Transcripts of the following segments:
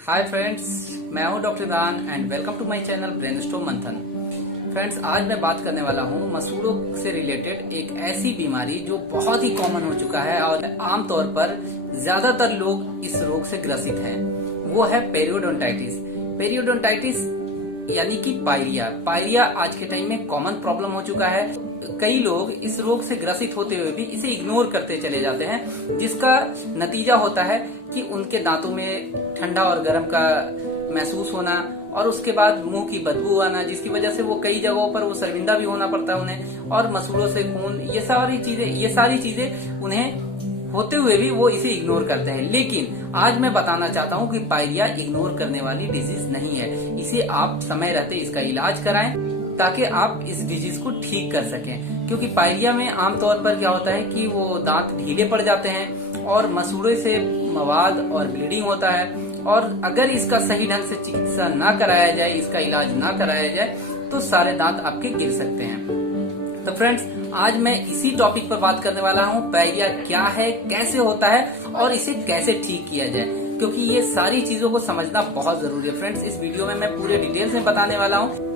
Hi friends, मैं हूं doctor Daan and welcome to my channel brainstorm Manthan. Friends, आज मैं बात करने वाला हूं मसूड़ों से रिलेटेड एक ऐसी बीमारी जो बहुत ही कॉमन हो चुका है और आमतौर पर ज्यादातर लोग इस रोग से ग्रसित हैं। वो है पेरियोडोंटाइटिस। पेरियोडोंटाइटिस यानी कि पायरिया आज के टाइम में कॉमन प्रॉब्लम हो चुका है। कई लोग इस रोग से ग्रसित होते हुए भी इसे इग्नोर करते चले जाते हैं, जिसका नतीजा होता है कि उनके दांतों में ठंडा और गर्म का महसूस होना और उसके बाद मुंह की बदबू आना, जिसकी वजह से वो कई जगहों पर वो शर्मिंदा भी होना पड़ता है उन्हें, और मसूड़ों से खून, ये सारी चीजें उन्हें होते हुए भी वो इसे इग्नोर करते हैं। लेकिन आज मैं बताना चाहता हूँ कि पायरिया इग्नोर करने वाली डिजीज नहीं है। इसे आप समय रहते इसका इलाज कराएं ताकि आप इस डिजीज को ठीक कर सकें। क्योंकि पायरिया में आमतौर पर क्या होता है कि वो दांत ढीले पड़ जाते हैं और मसूड़े से मवाद और ब्लीडिंग होता है, और अगर इसका सही ढंग से चिकित्सा ना कराया जाए, इसका इलाज ना कराया जाए, तो सारे दांत आपके गिर सकते हैं। तो फ्रेंड्स, आज मैं इसी टॉपिक पर बात करने वाला हूँ, पायरिया क्या है, कैसे होता है और इसे कैसे ठीक किया जाए, क्योंकि ये सारी चीजों को समझना बहुत जरूरी है। फ्रेंड्स, इस वीडियो में मैं पूरे डिटेल्स में बताने वाला हूँ।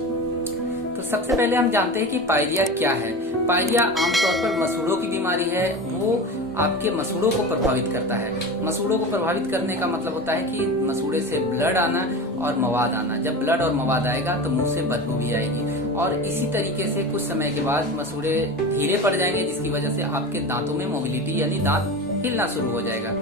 तो सबसे पहले हम जानते हैं कि पायरिया क्या है। पायरिया आमतौर पर मसूड़ों की बीमारी है। वो आपके मसूड़ों को प्रभावित करता है। मसूड़ों को प्रभावित करने का मतलब होता है कि मसूड़े से ब्लड आना और मवाद आना। जब ब्लड और मवाद आएगा तो मुंह से बदबू भी आएगी, और इसी तरीके से कुछ समय के बाद मसूड़े ढीले पड़ जाएंगे, जिसकी वजह से आपके दांतों में मोबिलिटी यानी दांत हिलना शुरू हो जाएगा।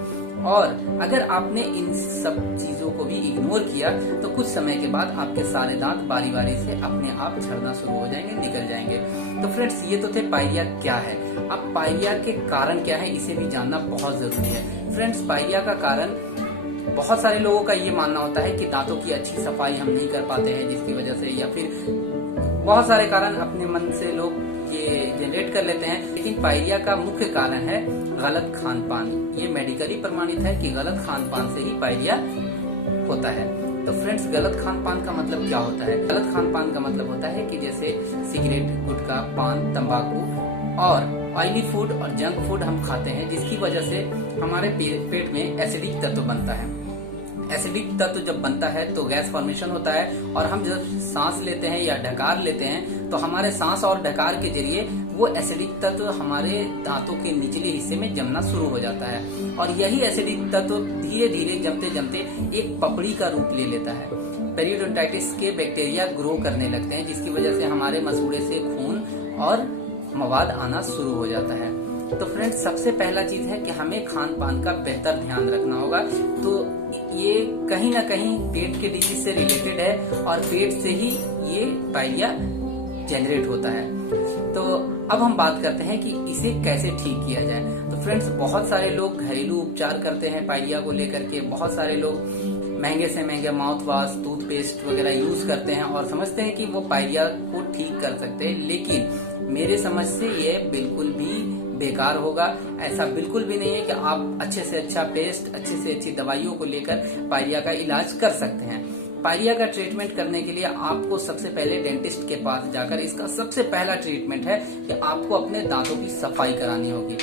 और अगर आपने इन सब चीजों को भी इग्नोर किया तो कुछ समय के बाद आपके सारे दांत बारी बारी से अपने आप झड़ना शुरू हो जाएंगे, निकल जाएंगे। तो फ्रेंड्स, ये तो थे पायरिया क्या है। अब पायरिया के कारण क्या है, इसे भी जानना बहुत जरूरी है। फ्रेंड्स, पायरिया का कारण बहुत सारे लोगों का ये मानना होता है कि दांतों की अच्छी सफाई हम नहीं कर पाते हैं, जिसकी वजह से, या फिर बहुत सारे कारण अपने मन से लोग ये जनरेट कर लेते हैं। लेकिन पायरिया का मुख्य कारण है गलत खान पान। ये मेडिकली प्रमाणित है कि गलत खान पान से ही पायरिया होता है। तो फ्रेंड्स, गलत खान पान का मतलब क्या होता है? गलत खान पान का मतलब होता है कि जैसे सिगरेट, गुटखा, पान, तंबाकू और ऑयली फूड और जंक फूड हम खाते हैं, जिसकी वजह से हमारे पेट में एसिडिक तत्व बनता है। एसिडिक तत्व जब बनता है तो गैस फॉर्मेशन होता है, और हम जब सांस लेते हैं या ढकार लेते हैं तो हमारे सांस और ढकार के जरिए वो एसिडिक तत्व हमारे दांतों के निचले हिस्से में जमना शुरू हो जाता है, और यही एसिडिक तत्व धीरे धीरे जमते जमते एक पपड़ी का रूप ले लेता है। पेरियोडोंटाइटिस के बैक्टीरिया ग्रो करने लगते हैं, जिसकी वजह से हमारे मसूड़े से खून और मवाद आना शुरू हो जाता है। तो फ्रेंड्स, सबसे पहला चीज है कि हमें खान पान का बेहतर ध्यान रखना होगा। तो ये कहीं ना कहीं पेट के डिजीज से रिलेटेड है, और पेट से ही ये पायरिया जनरेट होता है। तो अब हम बात करते हैं कि इसे कैसे ठीक किया जाए। तो फ्रेंड्स, बहुत सारे लोग घरेलू उपचार करते हैं पायरिया को लेकर के। बहुत सारे लोग महंगे से महंगे माउथ वॉश, टूथपेस्ट वगैरह यूज करते हैं और समझते हैं कि वो पायरिया को ठीक कर सकते हैं। लेकिन मेरे समझ से ये बिल्कुल भी बेकार होगा। ऐसा बिल्कुल भी नहीं है कि आप अच्छे से अच्छा पेस्ट, अच्छे से अच्छी दवाइयों को लेकर पायरिया का इलाज कर सकते हैं। पायरिया का ट्रीटमेंट करने के लिए आपको सबसे पहले डेंटिस्ट के पास जाकर, इसका सबसे पहला ट्रीटमेंट है कि आपको अपने दांतों की सफाई करानी होगी।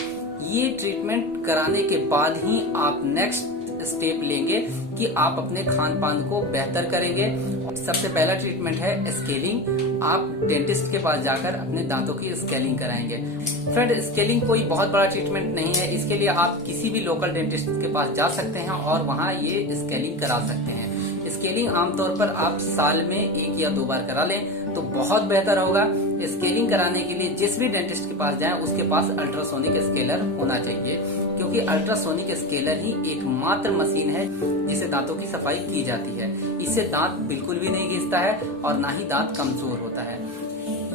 ये ट्रीटमेंट कराने के बाद ही आप नेक्स्ट स्टेप लेंगे कि आप अपने खान पान को बेहतर करेंगे। सबसे पहला ट्रीटमेंट है स्केलिंग। आप डेंटिस्ट के पास जाकर अपने दांतों की स्केलिंग कराएंगे। फ्रेंड, स्केलिंग कोई बहुत बड़ा ट्रीटमेंट नहीं है। इसके लिए आप किसी भी लोकल डेंटिस्ट के पास जा सकते हैं और वहाँ ये स्केलिंग करा सकते हैं। स्केलिंग आमतौर पर आप साल में 1 या 2 बार करा लें तो बहुत बेहतर होगा। स्केलिंग कराने के लिए जिस भी डेंटिस्ट के पास जाएं, उसके पास अल्ट्रासोनिक स्केलर होना चाहिए, क्योंकि अल्ट्रासोनिक स्केलर ही एकमात्र मशीन है जिससे दांतों की सफाई की जाती है। इससे दांत बिल्कुल भी नहीं घिसता है और ना ही दांत कमजोर होता है।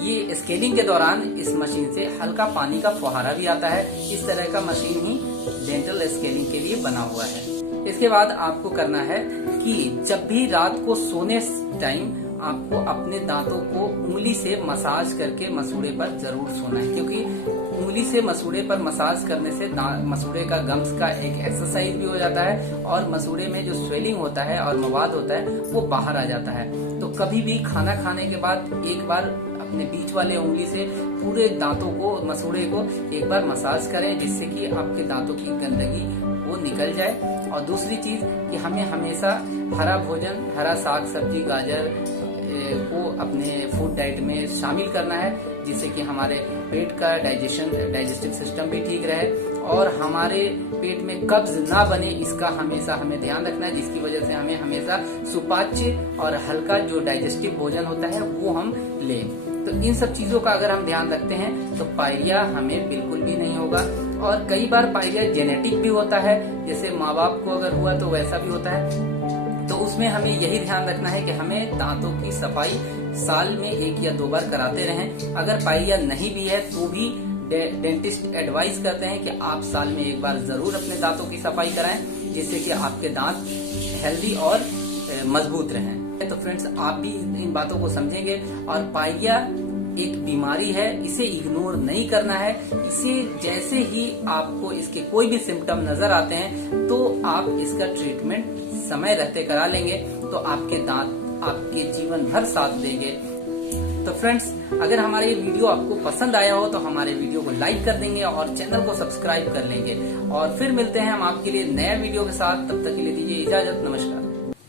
ये स्केलिंग के दौरान इस मशीन से हल्का पानी का फुहारा भी आता है। इस तरह का मशीन ही डेंटल स्केलिंग के लिए बना हुआ है। इसके बाद आपको करना है कि जब भी रात को सोने टाइम आपको अपने दांतों को उंगली से मसाज करके मसूड़े पर जरूर सोना है, क्योंकि उंगली से मसूड़े पर मसाज करने से मसूड़े का गम्स का एक एक्सरसाइज भी हो जाता है, और मसूड़े में जो स्वेलिंग होता है और मवाद होता है वो बाहर आ जाता है। तो कभी भी खाना खाने के बाद एक बार अपने बीच वाले उंगली से पूरे दांतों को, मसूड़े को एक बार मसाज करें, जिससे कि आपके दांतों की गंदगी वो निकल जाए। और दूसरी चीज कि हमें हमेशा हरा भोजन, हरा साग सब्जी, गाजर को अपने फूड डाइट में शामिल करना है, जिससे कि हमारे पेट का डाइजेस्टिव सिस्टम भी ठीक रहे और हमारे पेट में कब्ज ना बने, इसका हमेशा हमें ध्यान रखना है, जिसकी वजह से हमें हमेशा सुपाच्य और हल्का जो डाइजेस्टिव भोजन होता है वो हम लें। तो इन सब चीजों का अगर हम ध्यान रखते हैं तो पायरिया हमें बिल्कुल भी नहीं होगा। और कई बार पायरिया जेनेटिक भी होता है, जैसे माँ बाप को अगर हुआ तो वैसा भी होता है। तो उसमें हमें यही ध्यान रखना है कि हमें दांतों की सफाई साल में 1 या 2 बार कराते रहें। अगर पायरिया नहीं भी है तो भी डेंटिस्ट एडवाइस करते हैं कि आप साल में 1 बार जरूर अपने दांतों की सफाई कराएं, जिससे कि आपके दांत हेल्दी और मजबूत रहें। तो फ्रेंड्स, आप भी इन बातों को समझेंगे। और पायरिया एक बीमारी है, इसे इग्नोर नहीं करना है। इसे जैसे ही आपको इसके कोई भी सिम्टम नजर आते हैं तो आप इसका ट्रीटमेंट समय रहते करा लेंगे, तो आपके दांत आपके जीवन भर साथ देंगे। तो फ्रेंड्स, अगर हमारा ये वीडियो आपको पसंद आया हो तो हमारे वीडियो को लाइक कर देंगे और चैनल को सब्सक्राइब कर लेंगे। और फिर मिलते हैं हम आपके लिए नया वीडियो के साथ। तब तक के लिए दीजिए इजाजत। नमस्कार।